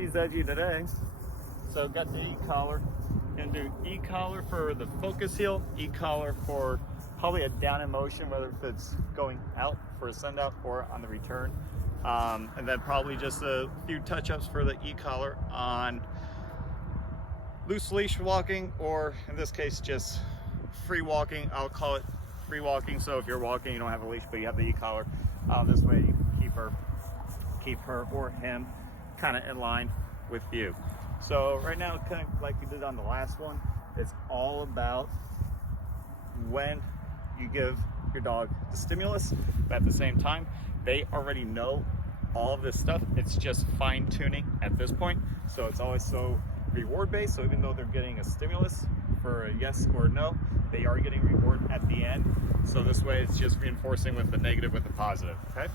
she's edgy today. So got the e-collar. Gonna do e-collar for the focus heel, e-collar for probably a down in motion, whether if it's going out for a send out or on the return. And then probably just a few touch-ups for the e-collar on loose leash walking, or in this case, just free walking. I'll call it free walking. So if you're walking, you don't have a leash, but you have the e-collar. This way you keep her or him kind of in line with you. So right now, kind of like we did on the last one, it's all about when you give your dog the stimulus, but at the same time, they already know all of this stuff. It's just fine tuning at this point. So it's always so reward based. So even though they're getting a stimulus for a yes or a no, they are getting reward at the end. So this way it's just reinforcing with the negative with the positive, okay?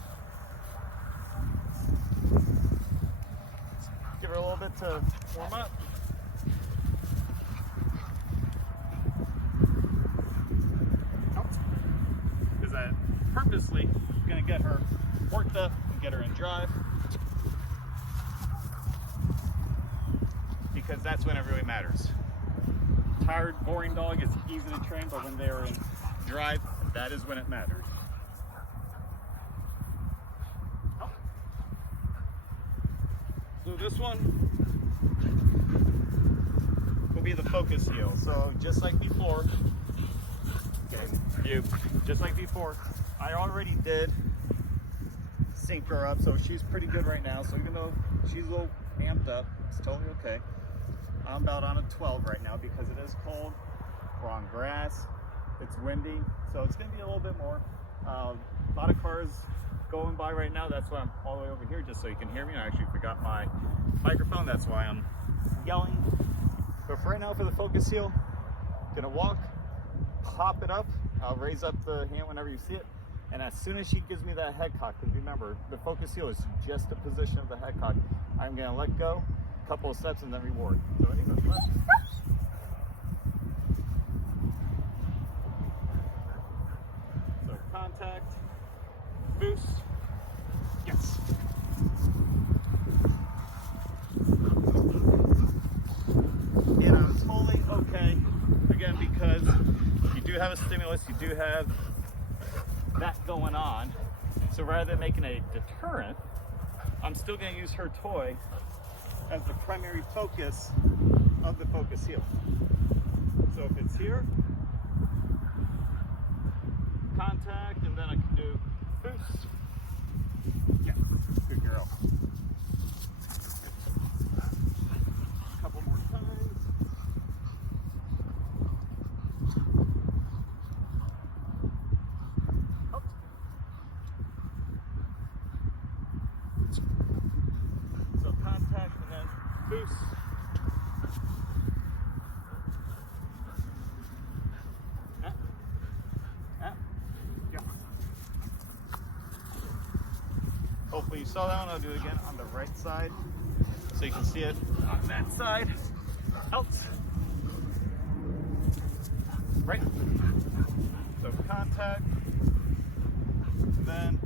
Give her a little bit to warm up. Because I'm purposely gonna get her worked up and get her in drive. Because that's when it really matters. Tired, boring dog is easy to train, but when they're in drive, that is when it matters. So this one will be the focus heel. So just like before, just like before, I already did sync her up, so she's pretty good right now. So even though she's a little amped up, it's totally okay. I'm about on a 12 right now because it is cold. We're on grass. It's windy, so it's gonna be a little bit more. A lot of cars going by right now. That's why I'm all the way over here, just so you can hear me. I actually forgot my microphone. That's why I'm yelling. But for right now, for the focus heel, gonna walk, pop it up. I'll raise up the hand whenever you see it. And as soon as she gives me that head cock, because remember, the focus heel is just the position of the head cock, I'm gonna let go, a couple of steps, and then reward. So ready, go left. So contact, boost, yes. You know, it's totally okay, again, because you do have a stimulus, you do have that going on. So rather than making a deterrent, I'm still going to use her toy as the primary focus of the focus heel. So if it's here, contact, and then I can do boost. Yeah, good girl. A couple more times. So contact and then boost. Yeah. Hopefully you saw that one. I'll do it again on the right side so you can see it on that side. Out. Right. So contact, then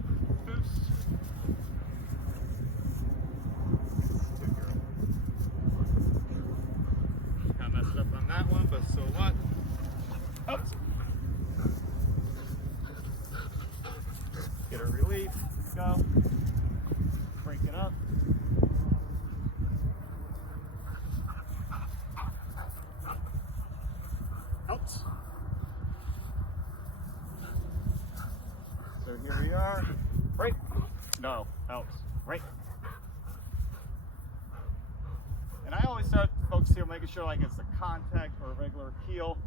boost. Kind of messed up on that one, but so what? Out. Get a relief. Go. Break it up. Out. So here we are. Right. No. Out. Right. And I always start focus heel, making sure like it's a contact or a regular heel.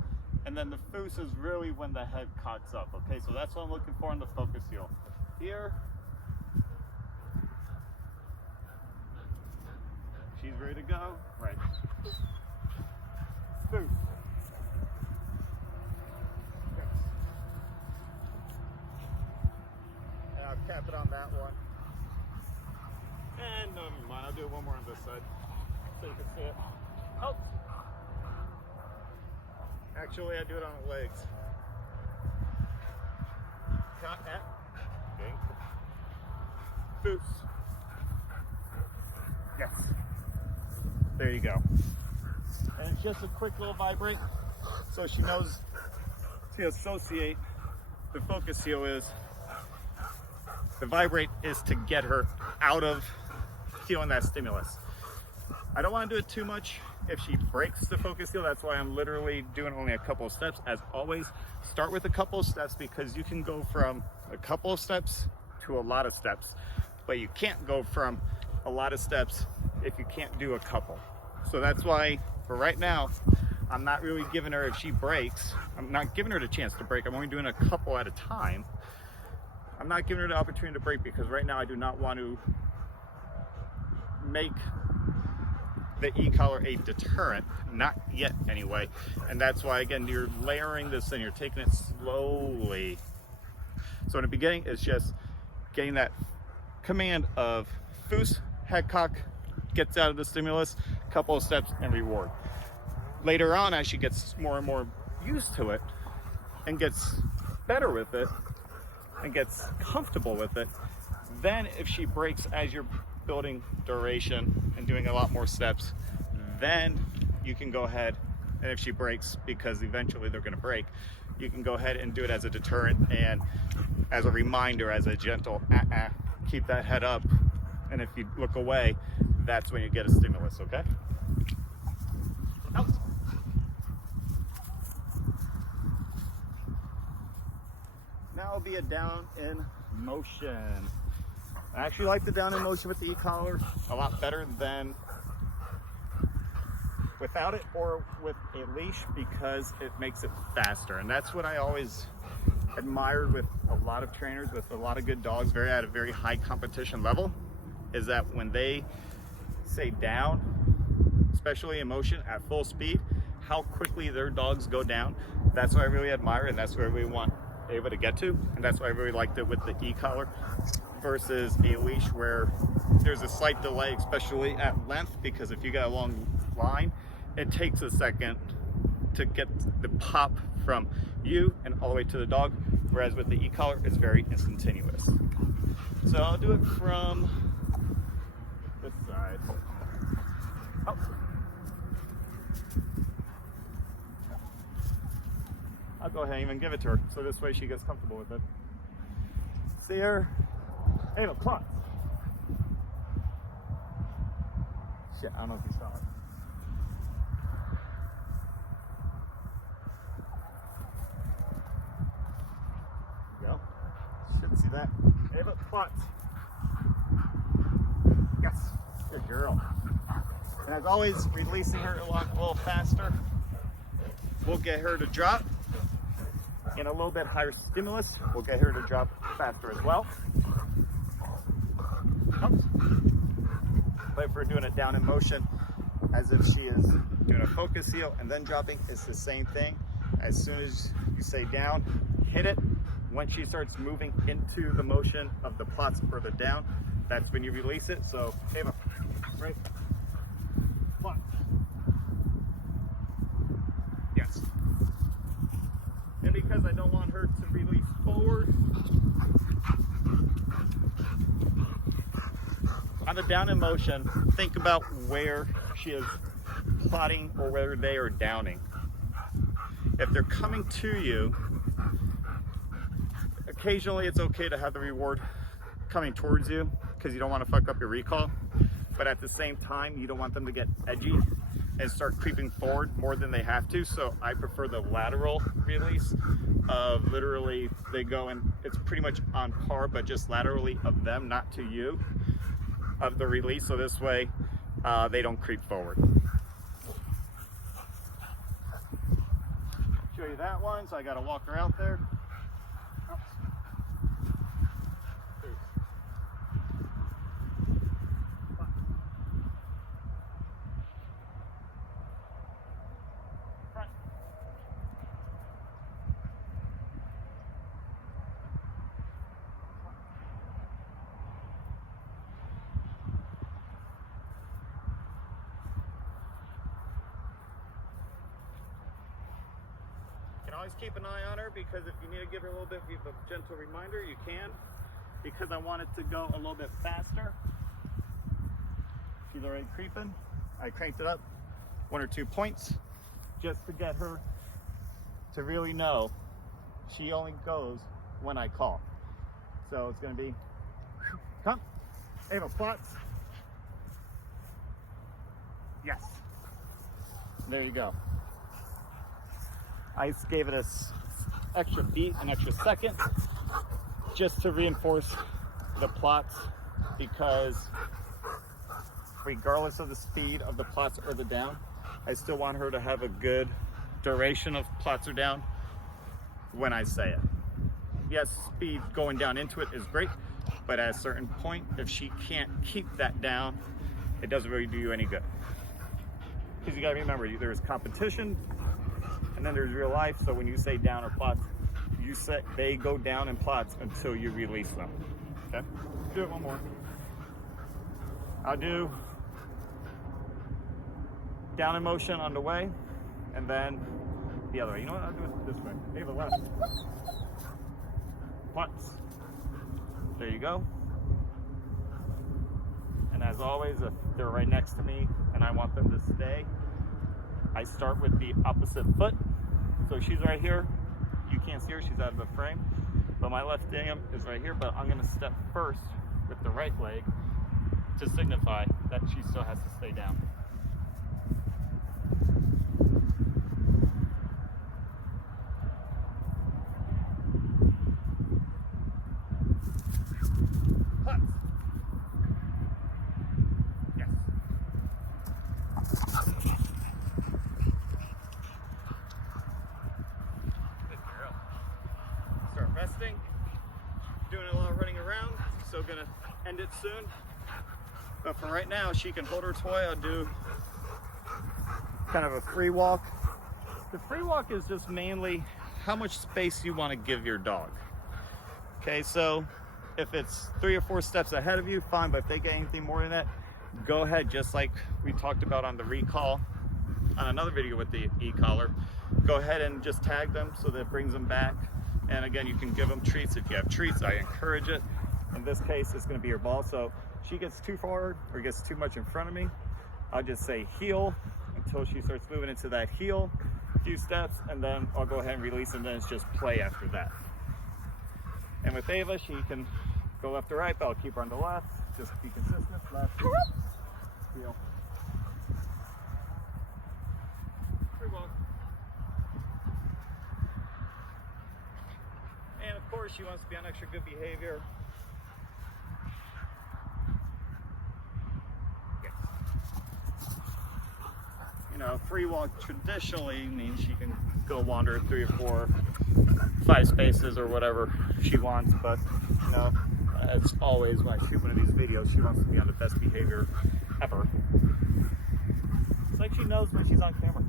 And then the foos is really when the head cocks up. Okay, so that's what I'm looking for in the focus heel. Here. She's ready to go. Right. Foos. And I'll cap it on that one. And no, never mind. I'll do one more on this side so you can see it. Oh. Actually, I do it on the legs. Okay. Boost. Yes. There you go. And it's just a quick little vibrate, so she knows to associate the focus heel is, the vibrate is to get her out of feeling that stimulus. I don't want to do it too much if she breaks the focus heel. That's why I'm literally doing only a couple of steps. As always, start with a couple of steps, because you can go from a couple of steps to a lot of steps, but you can't go from a lot of steps if you can't do a couple. So that's why for right now, I'm not really giving her, if she breaks, I'm not giving her the chance to break. I'm only doing a couple at a time. I'm not giving her the opportunity to break, because right now I do not want to make the e-collar a deterrent, not yet anyway. And that's why, again, you're layering this in, you're taking it slowly. So in the beginning, it's just getting that command of foos, head cock, gets out of the stimulus, couple of steps, and reward. Later on, as she gets more and more used to it and gets better with it and gets comfortable with it, then if she breaks as you're building duration and doing a lot more steps, then you can go ahead, and if she breaks, because eventually they're going to break, you can go ahead and do it as a deterrent and as a reminder, as a gentle keep that head up, and if you look away, that's when you get a stimulus. Okay, out. Now it'll be a down in motion. I actually like the down in motion with the e-collar a lot better than without it or with a leash, because it makes it faster. And that's what I always admired with a lot of trainers, with a lot of good dogs, at a very high competition level, is that when they say down, especially in motion at full speed, how quickly their dogs go down. That's what I really admire, and that's where we want Ava to get to. And that's why I really liked it with the e-collar versus a leash, where there's a slight delay, especially at length, because if you got a long line, it takes a second to get the pop from you and all the way to the dog, whereas with the e-collar, it's very instantaneous. So I'll do it from this side. Oh. I'll go ahead and even give it to her, so this way she gets comfortable with it. See her? Ava, come on. Shit, I don't know if you saw it. Go. Shouldn't see that. Ava, come on. Yes, good girl. And as always, releasing her a little faster will get her to drop. And a little bit higher stimulus will get her to drop faster as well. Oops. But if we're doing it down in motion, as if she is doing a focus heel and then dropping, it's the same thing. As soon as you say down, hit it. When she starts moving into the motion of the plots further down, that's when you release it. So, Ava, right? Plot. Yes. And because I don't want her to release forward, on the down in motion, think about where she is plotting or where they are downing. If they're coming to you, occasionally it's okay to have the reward coming towards you, because you don't want to fuck up your recall. But at the same time, you don't want them to get edgy and start creeping forward more than they have to. So I prefer the lateral release of literally they go and it's pretty much on par, but just laterally of them, not to you, of the release. So this way they don't creep forward. Show you that one. So I got to walk her out there. Always keep an eye on her, because if you need to give her a little bit of a gentle reminder, you can, because I want it to go a little bit faster. She's already creeping. I cranked it up 1 or 2 points just to get her to really know she only goes when I call. So it's going to be, come, Ava, plots. Yes. There you go. I gave it a extra beat, an extra second, just to reinforce the plots, because regardless of the speed of the plots or the down, I still want her to have a good duration of plots or down when I say it. Yes, speed going down into it is great, but at a certain point, if she can't keep that down, it doesn't really do you any good. Because you gotta remember, there's competition and then there's real life. So when you say down or plots, you say they go down in plots until you release them. Okay? Do it one more. I'll do down in motion on the way, and then the other way. You know what? I'll do it this way. Ava, left. Plots. There you go. And as always, if they're right next to me and I want them to stay, I start with the opposite foot. So she's right here. You can't see her, she's out of the frame. But my left arm is right here, but I'm gonna step first with the right leg to signify that she still has to stay down. Resting, doing a lot of running around, so gonna end it soon. But for right now, she can hold her toy. I'll do kind of a free walk. The free walk is just mainly how much space you want to give your dog. Okay, so if it's 3 or 4 steps ahead of you, fine, but if they get anything more than that, go ahead, just like we talked about on the recall, on another video with the e-collar, go ahead and just tag them so that it brings them back. And again, you can give them treats. If you have treats, I encourage it. In this case, it's going to be your ball. So she gets too forward or gets too much in front of me, I'll just say heel until she starts moving into that heel, a few steps, and then I'll go ahead and release, and then it's just play after that. And with Ava, she can go left or right, but I'll keep her on the left. Just be consistent. Left, heel. Free walk. And of course, she wants to be on extra good behavior. Yes. You know, free walk traditionally means she can go wander 3 or 4, 5 spaces or whatever she wants, but you know, as always when I shoot one of these videos, she wants to be on the best behavior ever. It's like she knows when she's on camera.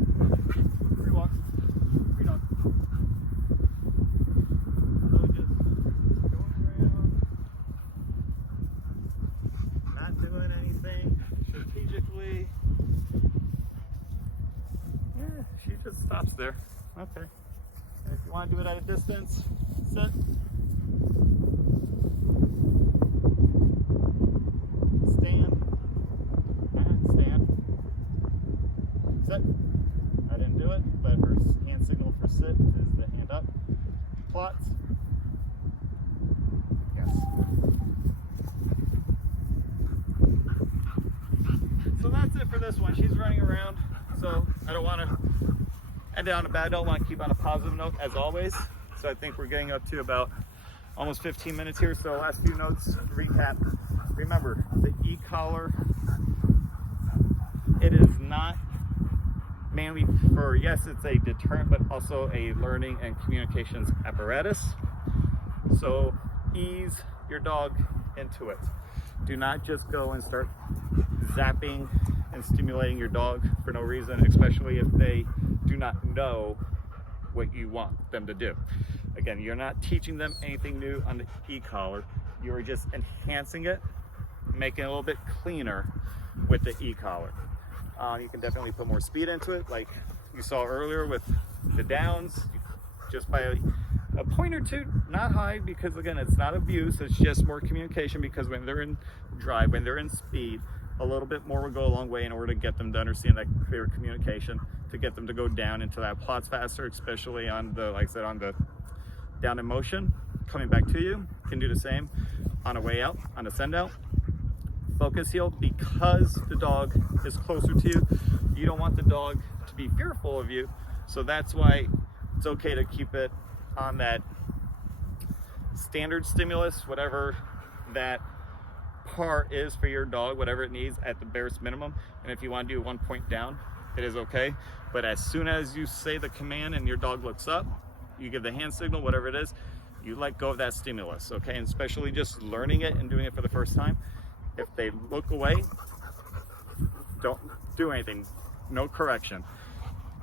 Free walk. Free dog. So just going around, not doing anything strategically. Yeah, she just stops there. Okay. And if you want to do it at a distance, sit. Stand. And stand. Sit. I didn't do it, but her hand signal for sit is the hand up. Plots. Yes. So that's it for this one. She's running around, so I don't want to end it on a bad note. I want to keep on a positive note as always. So I think we're getting up to about almost 15 minutes here. So last few notes, recap. Remember, the e-collar, it is not mainly for, yes, it's a deterrent, but also a learning and communications apparatus. So ease your dog into it. Do not just go and start zapping and stimulating your dog for no reason, especially if they do not know what you want them to do. Again, you're not teaching them anything new on the e-collar. You're just enhancing it, making it a little bit cleaner with the e-collar. You can definitely put more speed into it, like you saw earlier with the downs, just by a point or two, not high, because again, it's not abuse, it's just more communication, because when they're in drive, when they're in speed, A little bit more would go a long way in order to get them to understand that clear communication, to get them to go down into that plots faster, especially on the, like I said, on the down in motion. Coming back to you, can do the same on a way out, on a send out. Focus heel, because the dog is closer to you, you don't want the dog to be fearful of you, so that's why it's okay to keep it on that standard stimulus, whatever that part is for your dog, whatever it needs at the barest minimum. And if you want to do 1 point down, it is okay. But as soon as you say the command and your dog looks up, you give the hand signal, whatever it is, you let go of that stimulus, okay? And especially just learning it and doing it for the first time, if they look away, don't do anything, no correction.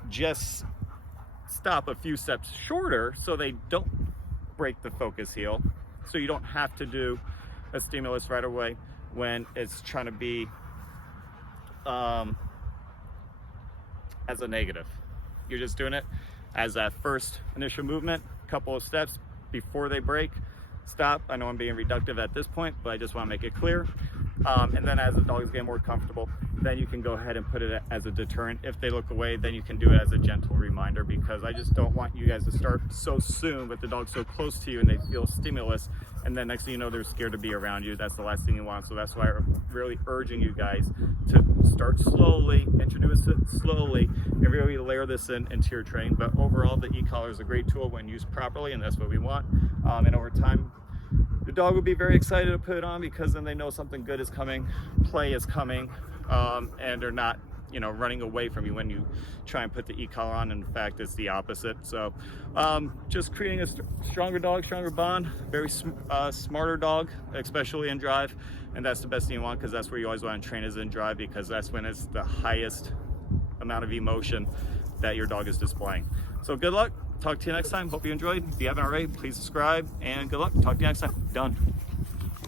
Just stop a few steps shorter so they don't break the focus heel, so you don't have to do a stimulus right away when it's trying to be as a negative. You're just doing it as that first initial movement, couple of steps before they break. Stop. I know I'm being reductive at this point, but I just want to make it clear. And then as the dogs get more comfortable, then you can go ahead and put it as a deterrent. If they look away, then you can do it as a gentle reminder, because I just don't want you guys to start so soon with the dog so close to you and they feel stimulus, and then next thing you know, they're scared to be around you. That's the last thing you want. So that's why I'm really urging you guys to start slowly, introduce it slowly, and really layer this into your training. But overall, the e-collar is a great tool when used properly, and that's what we want. And over time, the dog will be very excited to put it on, because then they know something good is coming, play is coming, and they're not, you know, running away from you when you try and put the e-collar on. In fact, it's the opposite. So just creating a stronger dog, stronger bond, very smarter dog, especially in drive. And that's the best thing you want, because that's where you always want to train, is in drive, because that's when it's the highest amount of emotion that your dog is displaying. So good luck. Talk to you next time. Hope you enjoyed. If you haven't already, please subscribe, and good luck. Talk to you next time. Done.